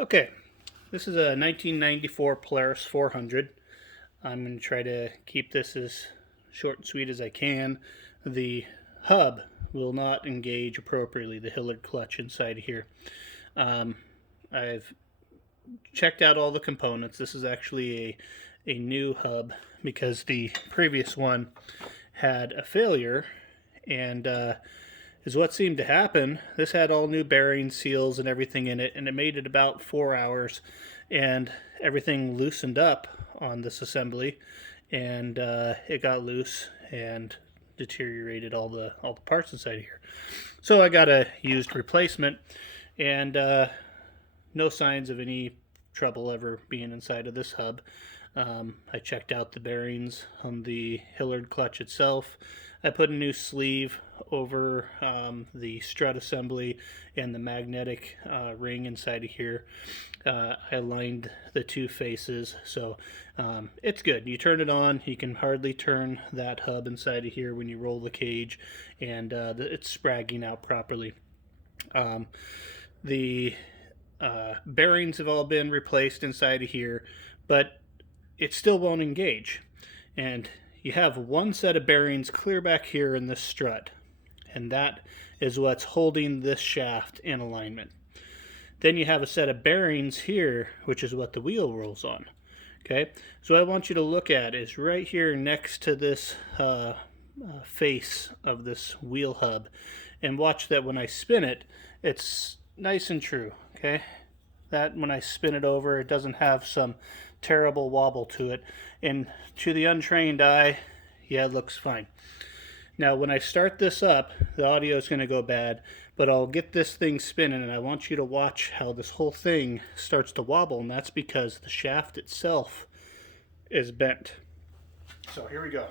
Okay, this is a 1994 Polaris 400. I'm going to try to keep this as short and sweet as I can. The hub will not engage appropriately, the Hillard clutch inside here. I've checked out all the components. This is actually a new hub because the previous one had a failure, and is what seemed to happen. This had all new bearings, seals, and everything in it, and it made it about 4 hours, and everything loosened up on this assembly, and it got loose and deteriorated all the parts inside here. So I got a used replacement, and no signs of any trouble ever being inside of this hub. I checked out the bearings on the Hillard clutch itself. I put a new sleeve over the strut assembly and the magnetic ring inside of here. I aligned the two faces, so it's good. You turn it on, you can hardly turn that hub inside of here when you roll the cage, and it's spragging out properly. The bearings have all been replaced inside of here, but it still won't engage. And you have one set of bearings clear back here in this strut, and that is what's holding this shaft in alignment. Then you have a set of bearings here, which is what the wheel rolls on. Okay, so what I want you to look at is right here next to this face of this wheel hub, and watch that when I spin it, it's nice and true. Okay, that when I spin it over, it doesn't have some terrible wobble to it, and to the untrained eye, yeah, it looks fine. Now when I start this up, the audio is going to go bad, but I'll get this thing spinning, and I want you to watch how this whole thing starts to wobble, and that's because the shaft itself is bent. So here we go.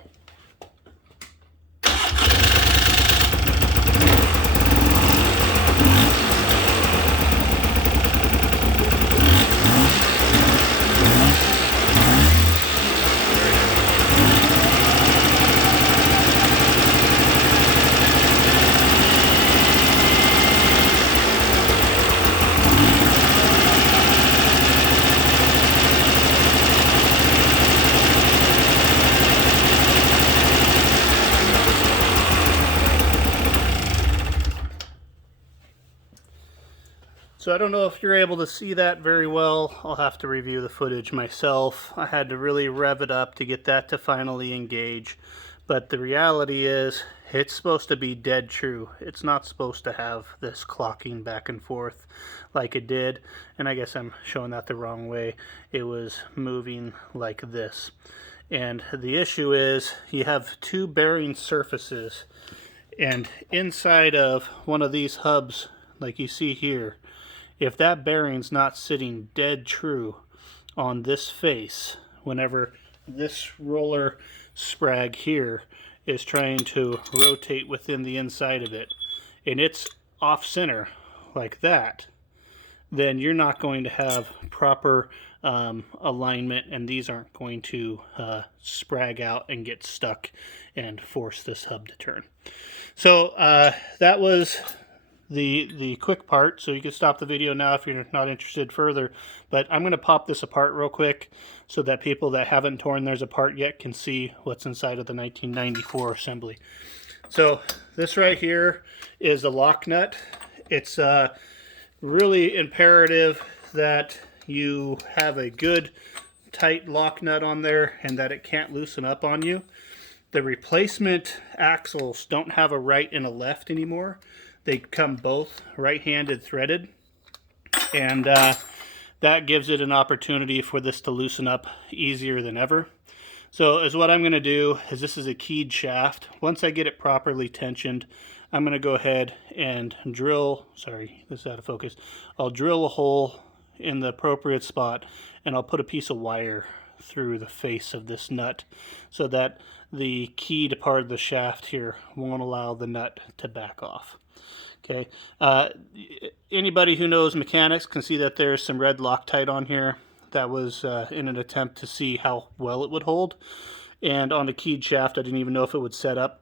So I don't know if you're able to see that very well. I'll have to review the footage myself. I had to really rev it up to get that to finally engage. But the reality is, it's supposed to be dead true. It's not supposed to have this clocking back and forth like it did. And I guess I'm showing that the wrong way. It was moving like this. And the issue is, you have two bearing surfaces. And inside of one of these hubs, like you see here, if that bearing's not sitting dead true on this face, whenever this roller sprag here is trying to rotate within the inside of it, and it's off center like that, then you're not going to have proper alignment, and these aren't going to sprag out and get stuck and force this hub to turn. So that was the quick part, so you can stop the video now if you're not interested further. But I'm going to pop this apart real quick so that people that haven't torn theirs apart yet can see what's inside of the 1994 assembly. So this right here is a lock nut. It's really imperative that you have a good tight lock nut on there and that it can't loosen up on you. The replacement axles don't have a right and a left anymore. They come both right-handed threaded, and that gives it an opportunity for this to loosen up easier than ever. So as what I'm going to do is, this is a keyed shaft. Once I get it properly tensioned, I'm going to go ahead and drill, sorry, this is out of focus. I'll drill a hole in the appropriate spot, and I'll put a piece of wire through the face of this nut so that the keyed part of the shaft here won't allow the nut to back off. Okay, anybody who knows mechanics can see that there's some red Loctite on here. That was in an attempt to see how well it would hold. And on the keyed shaft, I didn't even know if it would set up.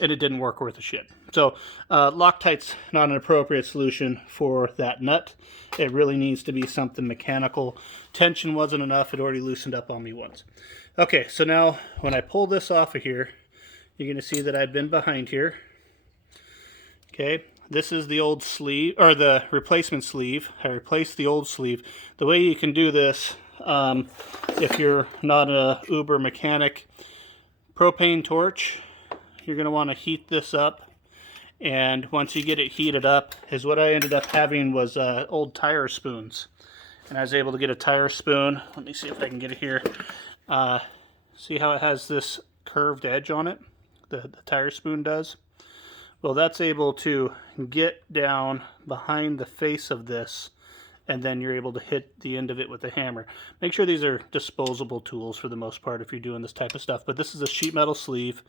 and it didn't work worth a shit. So Loctite's not an appropriate solution for that nut. It really needs to be something mechanical. Tension wasn't enough. It already loosened up on me once. Okay, so now when I pull this off of here, you're going to see that I've been behind here. Okay, this is the old sleeve, or the replacement sleeve. I replaced the old sleeve. The way you can do this, if you're not a uber mechanic, propane torch, you're going to want to heat this up. And once you get it heated up, is what I ended up having was old tire spoons. And I was able to get a tire spoon. Let me see if I can get it here. See how it has this curved edge on it? The tire spoon does. Well, that's able to get down behind the face of this, and then you're able to hit the end of it with a hammer. Make sure these are disposable tools for the most part if you're doing this type of stuff. But this is a sheet metal sleeve.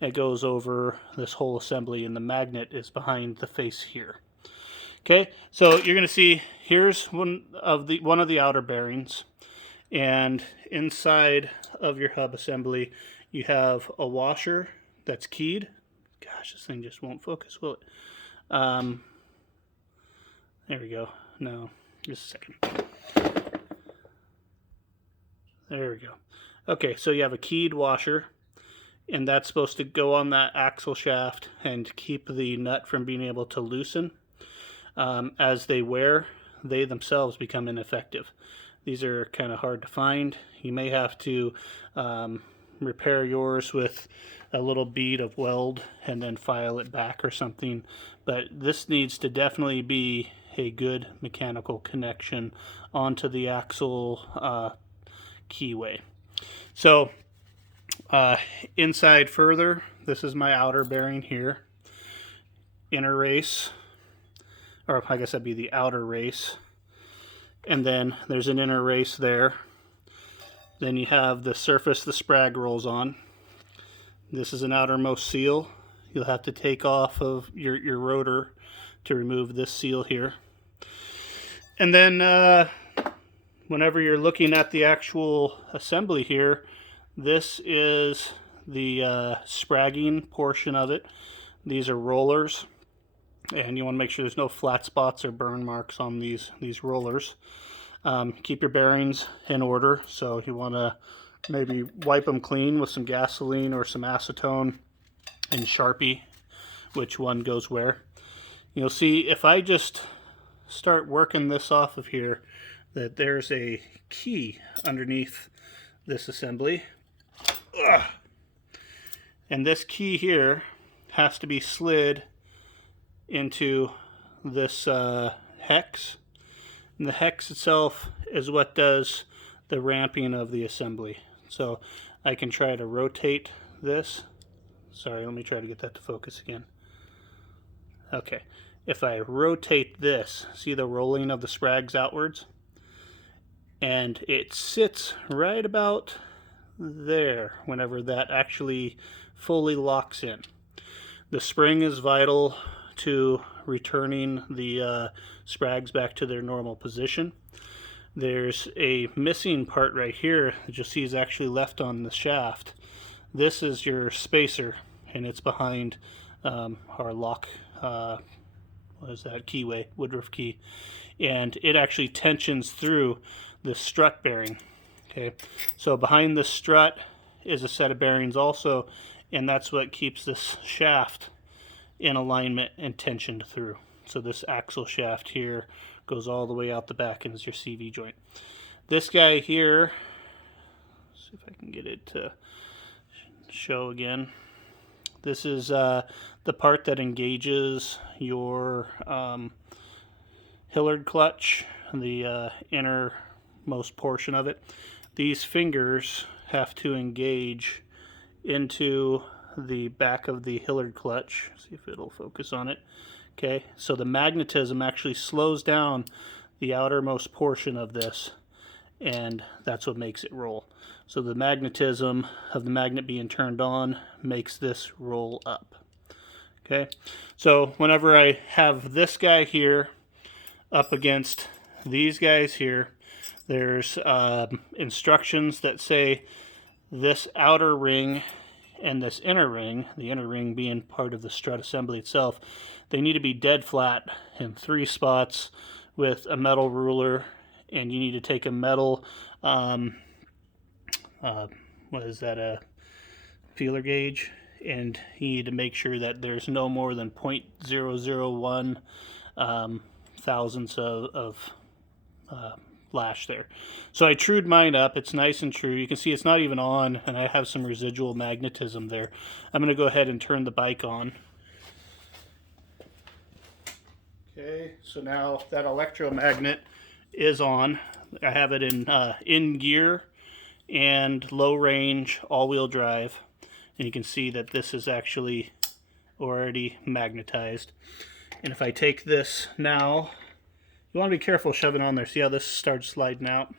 It goes over this whole assembly, and the magnet is behind the face here. Okay, so you're going to see here's one of the outer bearings, and inside of your hub assembly you have a washer that's keyed. Gosh, this thing just won't focus, will it? There we go. No, just a second. There we go. Okay, so you have a keyed washer, and that's supposed to go on that axle shaft and keep the nut from being able to loosen. As they wear, they themselves become ineffective. These are kind of hard to find. You may have to repair yours with a little bead of weld and then file it back or something, but this needs to definitely be a good mechanical connection onto the axle keyway. So inside further, this is my outer bearing here, inner race, or I guess that'd be the outer race, and then there's an inner race there. Then you have the surface the sprag rolls on. This is an outermost seal. You'll have to take off of your rotor to remove this seal here. And then whenever you're looking at the actual assembly here, this is the spragging portion of it. These are rollers, and you want to make sure there's no flat spots or burn marks on these rollers. Keep your bearings in order, so you want to maybe wipe them clean with some gasoline or some acetone and Sharpie, which one goes where. You'll see if I just start working this off of here that there's a key underneath this assembly. Ugh. And this key here has to be slid into this hex. And the hex itself is what does the ramping of the assembly. So I can try to rotate this. Sorry, let me try to get that to focus again. Okay, if I rotate this, see the rolling of the sprags outwards? And it sits right about there whenever that actually fully locks in. The spring is vital to returning the sprags back to their normal position. There's a missing part right here that you'll see is actually left on the shaft. This is your spacer, and it's behind our lock, what is that, keyway, Woodruff key. And it actually tensions through the strut bearing. Okay, so behind the strut is a set of bearings also, and that's what keeps this shaft in alignment and tensioned through. So this axle shaft here goes all the way out the back and is your CV joint. This guy here, let's see if I can get it to show again. This is the part that engages your Hillard clutch, the innermost portion of it. These fingers have to engage into the back of the Hillard clutch. See if it'll focus on it. Okay, so the magnetism actually slows down the outermost portion of this, and that's what makes it roll. So the magnetism of the magnet being turned on makes this roll up. Okay, so whenever I have this guy here up against these guys here, there's instructions that say this outer ring and this inner ring, the inner ring being part of the strut assembly itself, they need to be dead flat in 3 spots with a metal ruler, and you need to take a metal, what is that, a feeler gauge, and you need to make sure that there's no more than 0.001 thousandths of lash there. So I trued mine up. It's nice and true. You can see it's not even on, and I have some residual magnetism there. I'm going to go ahead and turn the bike on. Okay, so now that electromagnet is on. I have it in gear and low range all-wheel drive, and you can see that this is actually already magnetized. And if I take this now, you want to be careful shoving on there. See how this starts sliding out?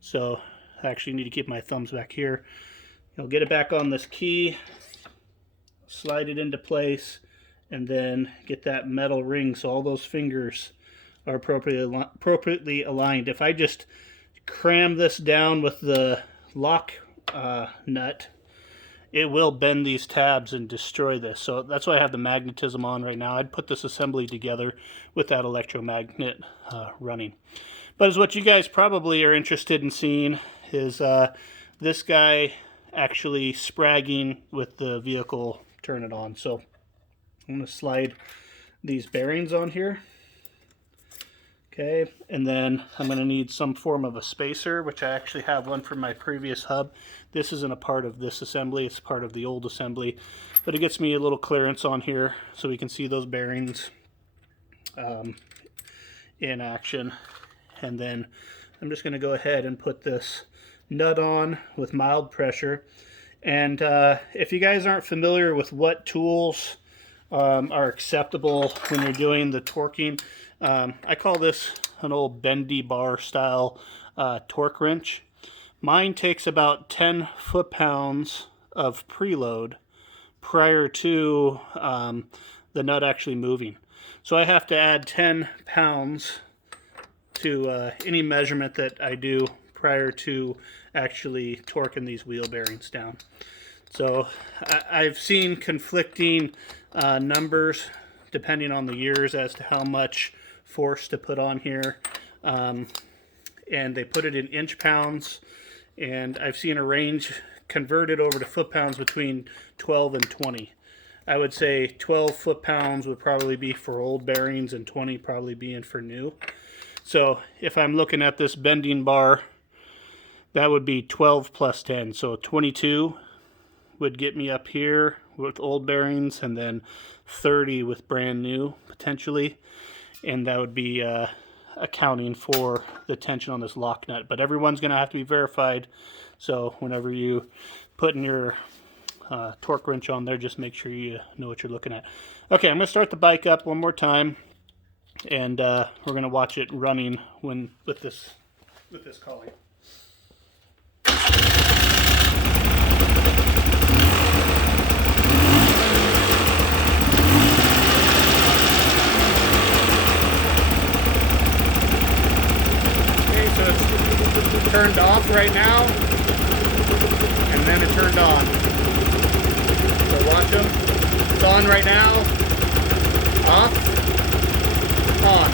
So I actually need to keep my thumbs back here. You'll get it back on this key, slide it into place, and then get that metal ring so all those fingers are appropriately aligned. If I just cram this down with the lock nut, it will bend these tabs and destroy this. So that's why I have the magnetism on right now. I'd put this assembly together with that electromagnet running. But as what you guys probably are interested in seeing is this guy actually spragging with the vehicle turn it on. So I'm going to slide these bearings on here. Okay, and then I'm going to need some form of a spacer, which I actually have one from my previous hub. This isn't a part of this assembly, it's part of the old assembly, but it gets me a little clearance on here so we can see those bearings in action. And then I'm just going to go ahead and put this nut on with mild pressure. And if you guys aren't familiar with what tools are acceptable when you're doing the torquing, I call this an old bendy bar style torque wrench. Mine takes about 10 foot-pounds of preload prior to the nut actually moving. So I have to add 10 pounds to any measurement that I do prior to actually torquing these wheel bearings down. So I've seen conflicting numbers depending on the years as to how much force to put on here, and they put it in inch pounds, and I've seen a range converted over to foot pounds between 12 and 20. I would say 12 foot-pounds would probably be for old bearings and 20 probably being for new. So if I'm looking at this bending bar, that would be 12 plus 10. So 22 would get me up here with old bearings, and then 30 with brand new potentially. And that would be accounting for the tension on this lock nut. But everyone's going to have to be verified. So whenever you put in your torque wrench on there, just make sure you know what you're looking at. Okay, I'm going to start the bike up one more time, and we're going to watch it running with this collie. Okay, so it's turned off right now, and then it turned on. So watch them. It's on right now. Off. On.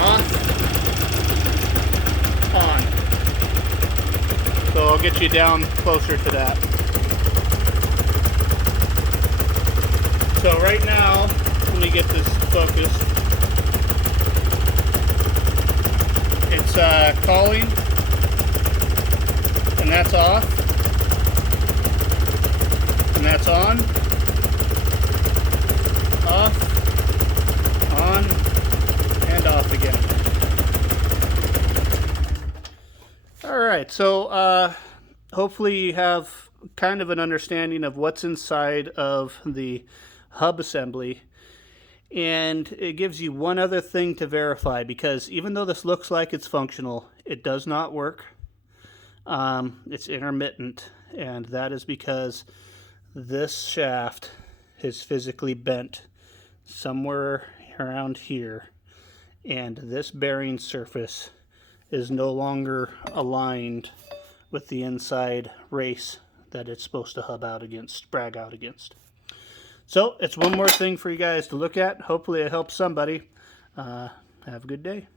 Off. On. So I'll get you down closer to that. So right now, let me get this focused. It's calling, and that's off. And that's on, off, on, and off again. Alright, so hopefully you have kind of an understanding of what's inside of the hub assembly. And it gives you one other thing to verify, because even though this looks like it's functional, it does not work. It's intermittent, and that is because this shaft is physically bent somewhere around here, and this bearing surface is no longer aligned with the inside race that it's supposed to hub out against, brag out against. So it's one more thing for you guys to look at. Hopefully it helps somebody. Have a good day.